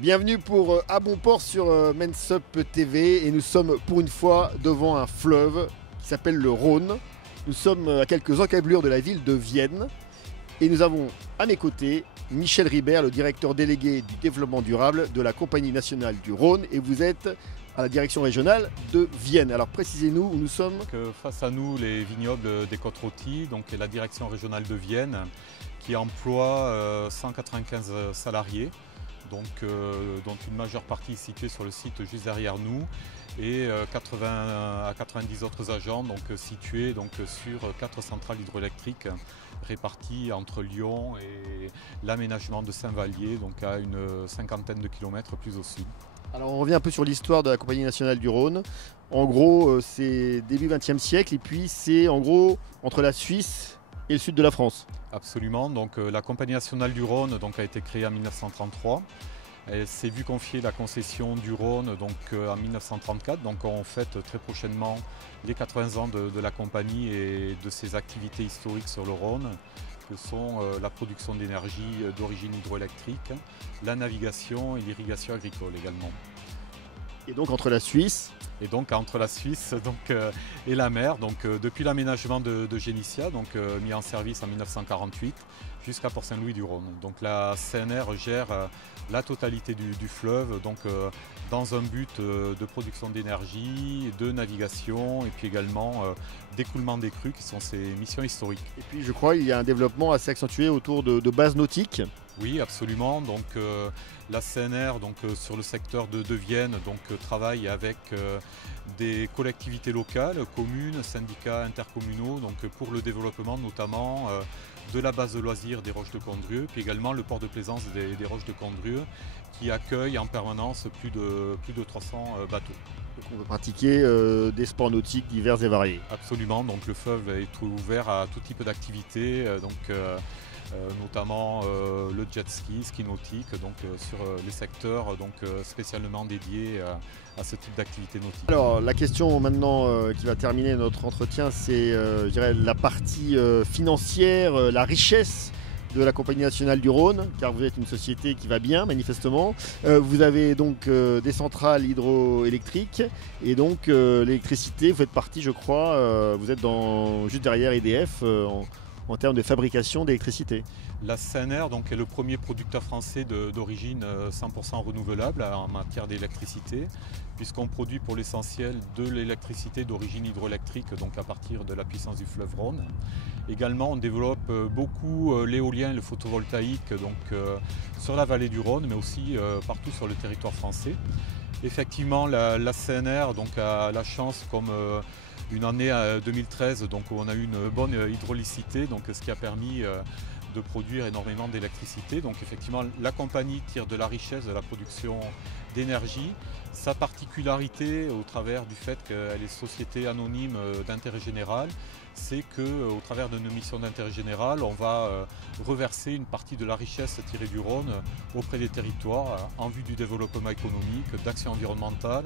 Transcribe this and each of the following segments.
Bienvenue pour À Bon Port sur Mensup TV et nous sommes pour une fois devant un fleuve qui s'appelle le Rhône. Nous sommes à quelques encablures de la ville de Vienne et nous avons à mes côtés Michel Ribert, le directeur délégué du développement durable de la Compagnie nationale du Rhône, et vous êtes à la direction régionale de Vienne. Alors précisez-nous où nous sommes. Face à nous, les vignobles des Côtes-Rôties, donc la direction régionale de Vienne qui emploie 195 salariés. Donc une majeure partie est située sur le site juste derrière nous et 80 à 90 autres agents situés sur 4 centrales hydroélectriques réparties entre Lyon et l'aménagement de Saint-Vallier, donc à une cinquantaine de kilomètres plus au sud. Alors on revient un peu sur l'histoire de la Compagnie nationale du Rhône. En gros, c'est début XXe siècle et puis c'est en gros entre la Suisse et le sud de la France. Absolument, donc la Compagnie nationale du Rhône a été créée en 1933. Elle s'est vue confier la concession du Rhône en 1934. Donc on fête très prochainement les 80 ans de la compagnie et de ses activités historiques sur le Rhône, que sont la production d'énergie d'origine hydroélectrique, la navigation et l'irrigation agricole également. Et donc entre la Suisse et la mer, depuis l'aménagement de Génissia, mis en service en 1948, jusqu'à Port-Saint-Louis-du-Rhône. Donc la CNR gère la totalité du fleuve, dans un but de production d'énergie, de navigation et puis également d'écoulement des crues qui sont ses missions historiques. Et puis je crois qu'il y a un développement assez accentué autour de bases nautiques. Oui, absolument. La CNR sur le secteur de Vienne travaille avec des collectivités locales, communes, syndicats intercommunaux pour le développement notamment de la base de loisirs des Roches de Condrieu, puis également le port de plaisance des Roches de Condrieu qui accueille en permanence plus de 300 bateaux. Donc on peut pratiquer des sports nautiques divers et variés. Absolument, le fleuve est ouvert à tout type d'activités. Notamment le jet ski nautique, sur les secteurs spécialement dédiés à ce type d'activité nautique. Alors la question maintenant qui va terminer notre entretien, c'est je dirais la partie financière, la richesse de la Compagnie nationale du Rhône, car vous êtes une société qui va bien manifestement. Vous avez des centrales hydroélectriques et l'électricité, vous faites partie, je crois, vous êtes juste derrière EDF en termes de fabrication d'électricité. La CNR est le premier producteur français d'origine 100% renouvelable en matière d'électricité, puisqu'on produit pour l'essentiel de l'électricité d'origine hydroélectrique, à partir de la puissance du fleuve Rhône. Également, on développe beaucoup l'éolien et le photovoltaïque sur la vallée du Rhône, mais aussi partout sur le territoire français. Effectivement, la CNR a la chance, comme une année 2013 où on a eu une bonne hydraulicité, ce qui a permis de produire énormément d'électricité. Effectivement, la compagnie tire de la richesse de la production d'énergie. Sa particularité, au travers du fait qu'elle est société anonyme d'intérêt général, c'est qu'au travers de nos missions d'intérêt général, on va reverser une partie de la richesse tirée du Rhône auprès des territoires en vue du développement économique, d'actions environnementales,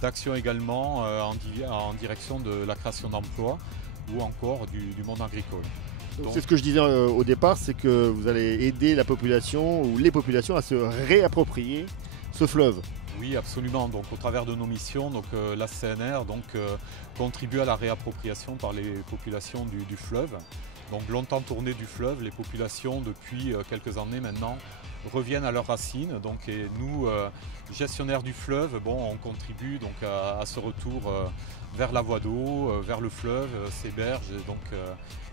d'actions également en direction de la création d'emplois ou encore du monde agricole. C'est ce que je disais au départ, c'est que vous allez aider la population ou les populations à se réapproprier ce fleuve. Oui, absolument. Au travers de nos missions, la CNR contribue à la réappropriation par les populations du fleuve. Longtemps tournées du fleuve, les populations depuis quelques années maintenant reviennent à leurs racines. Donc, et nous, gestionnaires du fleuve, on contribue donc à ce retour vers la voie d'eau, vers le fleuve, ses berges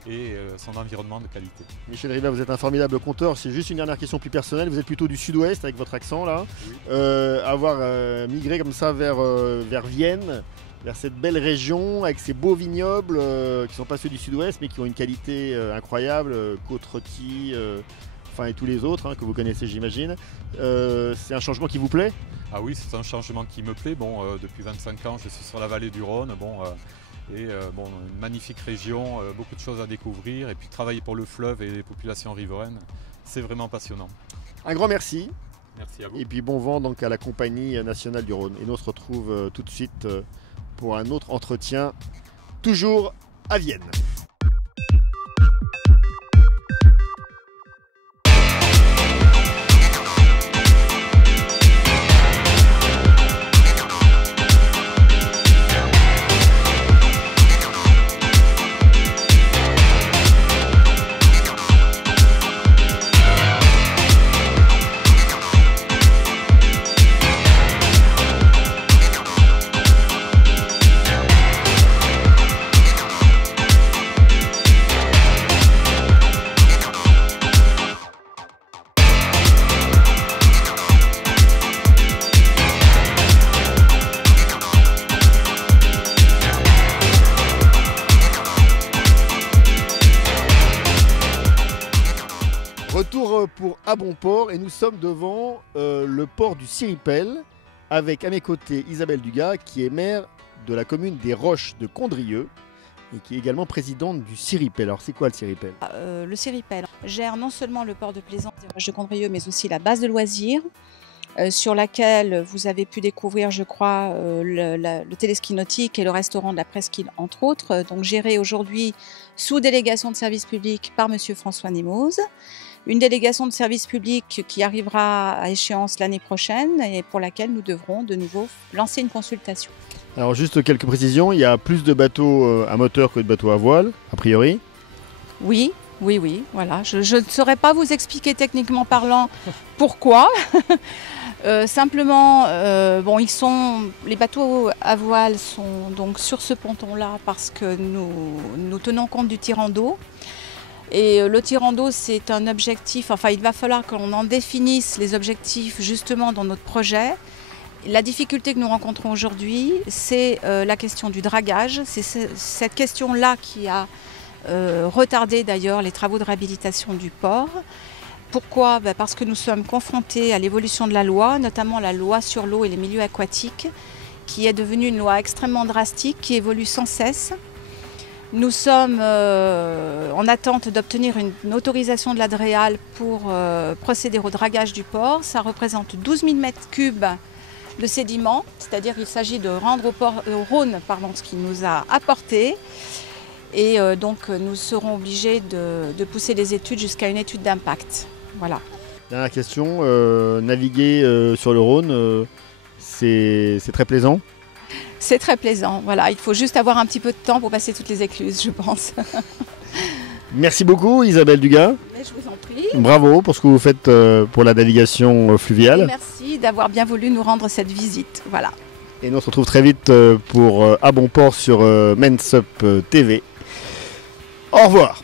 et son environnement de qualité. Michel Riva, vous êtes un formidable conteur. C'est juste une dernière question plus personnelle. Vous êtes plutôt du sud-ouest avec votre accent là. Oui. Avoir migré comme ça vers Vienne, vers cette belle région avec ces beaux vignobles qui ne sont pas ceux du sud-ouest mais qui ont une qualité incroyable, Côte-Rôtie, et tous les autres que vous connaissez j'imagine. C'est un changement qui vous plaît? Ah oui, c'est un changement qui me plaît. Depuis 25 ans, je suis sur la vallée du Rhône. Une magnifique région, beaucoup de choses à découvrir. Et puis travailler pour le fleuve et les populations riveraines, c'est vraiment passionnant. Un grand merci. Merci à vous. Et puis bon vent donc à la Compagnie nationale du Rhône. Et nous on se retrouve tout de suite pour un autre entretien, toujours à Vienne. Retour pour À Bon Port et nous sommes devant le port du Siripel avec à mes côtés Isabelle Dugas qui est maire de la commune des Roches de Condrieu et qui est également présidente du Siripel. Alors c'est quoi le Siripel? Le Siripel gère non seulement le port de plaisance des Roches de Condrieu mais aussi la base de loisirs sur laquelle vous avez pu découvrir je crois le téléski nautique et le restaurant de la Presqu'île entre autres, donc géré aujourd'hui sous délégation de service public par monsieur François Nemoz. Une délégation de service public qui arrivera à échéance l'année prochaine et pour laquelle nous devrons de nouveau lancer une consultation. Alors juste quelques précisions, il y a plus de bateaux à moteur que de bateaux à voile, a priori? Oui, voilà. Je ne saurais pas vous expliquer techniquement parlant pourquoi. Simplement, les bateaux à voile sont donc sur ce ponton-là parce que nous tenons compte du tirant d'eau. Et le tirant d'eau, c'est un objectif, il va falloir qu'on en définisse les objectifs justement dans notre projet. La difficulté que nous rencontrons aujourd'hui, c'est la question du dragage. C'est cette question-là qui a retardé d'ailleurs les travaux de réhabilitation du port. Pourquoi? Parce que nous sommes confrontés à l'évolution de la loi, notamment la loi sur l'eau et les milieux aquatiques, qui est devenue une loi extrêmement drastique, qui évolue sans cesse. Nous sommes en attente d'obtenir une autorisation de la DREAL pour procéder au dragage du port. Ça représente 12 000 m3 de sédiments, c'est-à-dire qu'il s'agit de rendre au Rhône ce qu'il nous a apporté. Et donc nous serons obligés de pousser les études jusqu'à une étude d'impact. Voilà. Dernière question, naviguer sur le Rhône, c'est très plaisant? C'est très plaisant, voilà. Il faut juste avoir un petit peu de temps pour passer toutes les écluses, je pense. Merci beaucoup Isabelle Dugas. Mais je vous en prie. Bravo pour ce que vous faites pour la navigation fluviale. Et merci d'avoir bien voulu nous rendre cette visite. Voilà. Et nous on se retrouve très vite pour À Bon Port sur Mensup TV. Au revoir.